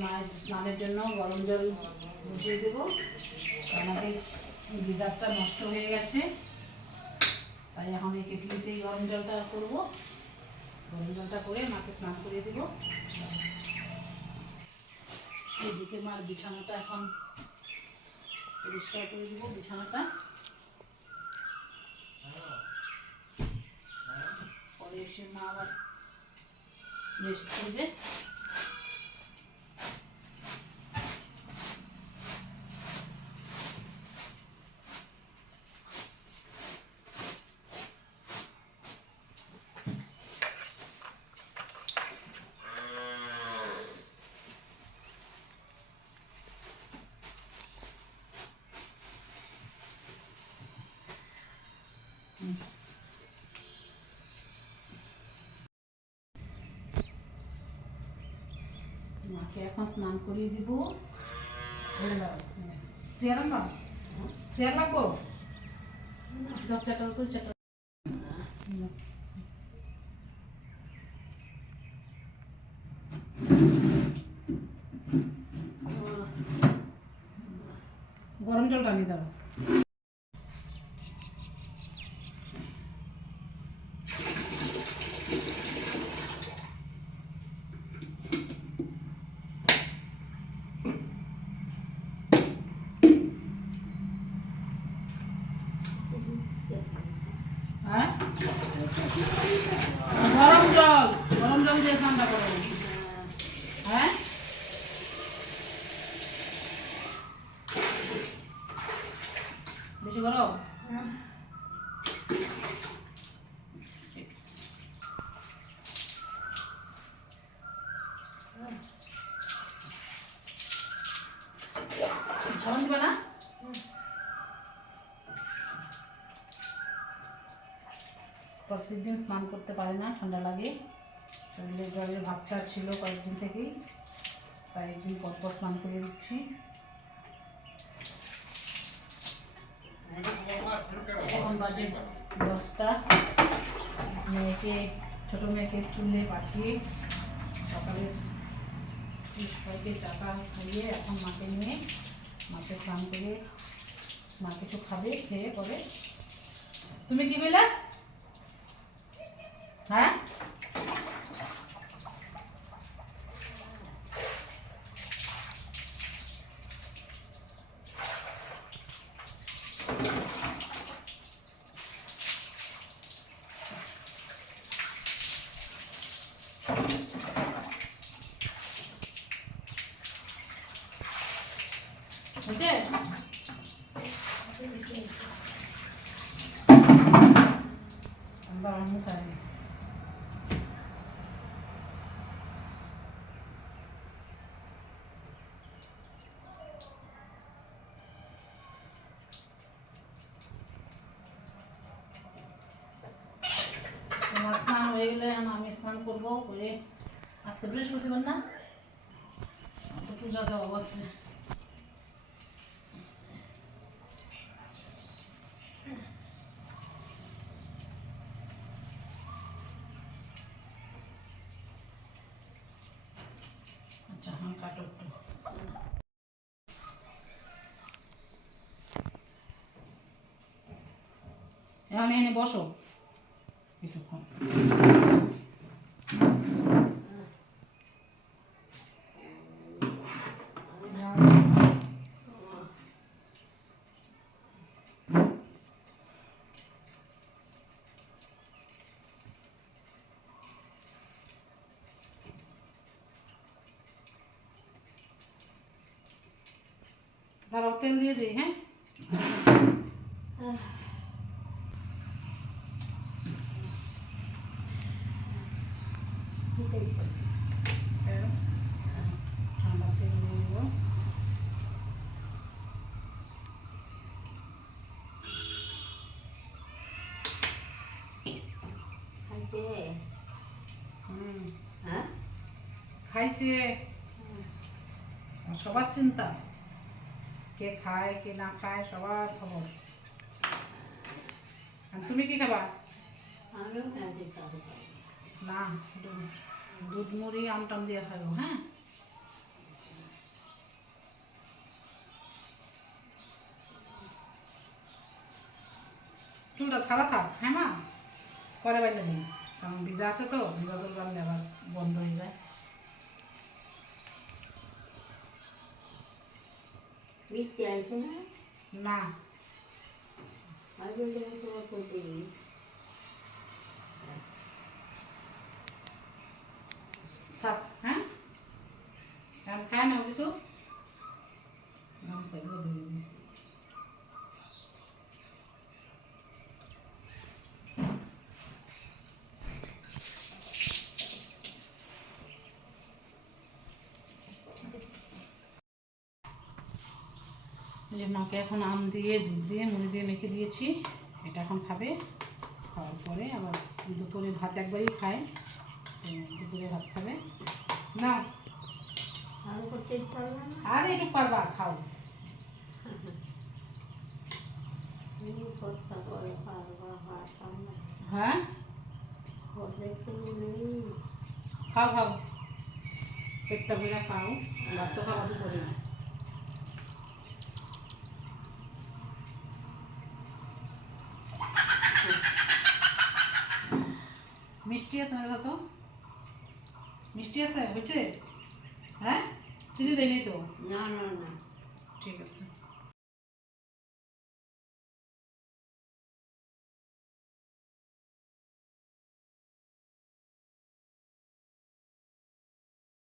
মায়ের স্নানের জন্য গরম জল বসিয়ে দেবো। আমাদের গিজারটা নষ্ট হয়ে গেছে, তাই এখন এই কেটলিতেই গরম জলটা করবো। গরম জলটা করে মাকে স্নান করিয়ে দেবো। এইদিকে মার বিছানাটা এখন পরিষ্কার করে দেবো। বিছানাটা পরে এসে মা আবার রেস্ট করবে। মাকে এখন স্নান করিয়ে দিব। চেয়ার আনবা? চেয়ার লাগবো? গরম জলটা নিয়ে দাও। হ্যাঁ, গরম জল দিয়ে ঠান্ডা করো। হ্যাঁ, বেশি গরম? সাবান দিবা না? প্রত্যেকদিন স্নান করতে পারে না, ঠান্ডা লাগে। শরীরের জ্বরের ভাবছাড় ছিল কয়েকদিন থেকেই, তাই একদিন পরপর স্নান করে দিচ্ছি। এখন বাজে 10টা। ছোটো মেয়েকে স্কুলে পাঠিয়ে সকালে সবাইকে চাকা খাইয়ে এখন মাকে নিয়ে মাকে স্নান করে মা কিছু খাবে, খেয়ে পরে। তুমি কি বললে? হ্যাঁ, হচ্ছে আমরা অন্য খাই। তোমার স্নান হয়ে গেলে আমি স্নান করবো। করে আজকে বৃহস্পতিবার না, তো পূজা দেওয়া অবশ্যই। আচ্ছা, হ্যাঁ, কাটো একটু। এখন এনে বসো কিছুক্ষণ। দাঁড়াও, তেল দিয়ে দিই। হ্যাঁ, ঠান্ডা তেল দিয়ে দেবো। খাইছে, সবার চিন্তা, কে খায় কে না খায় সবার খবর। তুমি কি খাবা? না, দুধ মুড়ি আমটাম দিয়ে খাবো। হ্যাঁ, চুলটা ছাড়া থাক, হ্যাঁ মা, পরে বাইরে দিন, কারণ ভিজা আছে তো, ভিজা চুল বাঁধলে আবার বন্ধ হয়ে যায়। মিথ্যে আছে না? না আগে যেমন তোমার করতে গেলি। থাক, হ্যাঁ এখন খায় না কিছু, সেগুলো ধুয়ে দিন। এই যে মাকে এখন আম দিয়ে দুধ দিয়ে মুড়ি দিয়ে মেখে দিয়েছি, এটা এখন খাবে। খাওয়ার পরে আবার দুপুরে ভাত একবারই খায়, তো দুপুরে ভাত খাবে না। আমি করতে পারবো না। আর একটু পারবা, খাও। তুমি কথা বলো, পারবা, পারতাম না। হ্যাঁ অর্ধেক তো নেই। খাও খাও, পেটটা ভরে খাও, ভাত তো খাওয়া দুপুরে না। মিষ্টি আছে না তো? মিষ্টি আছে হয়েছে? হ্যাঁ চিনি দেয়নি তো? না না না। ঠিক আছে।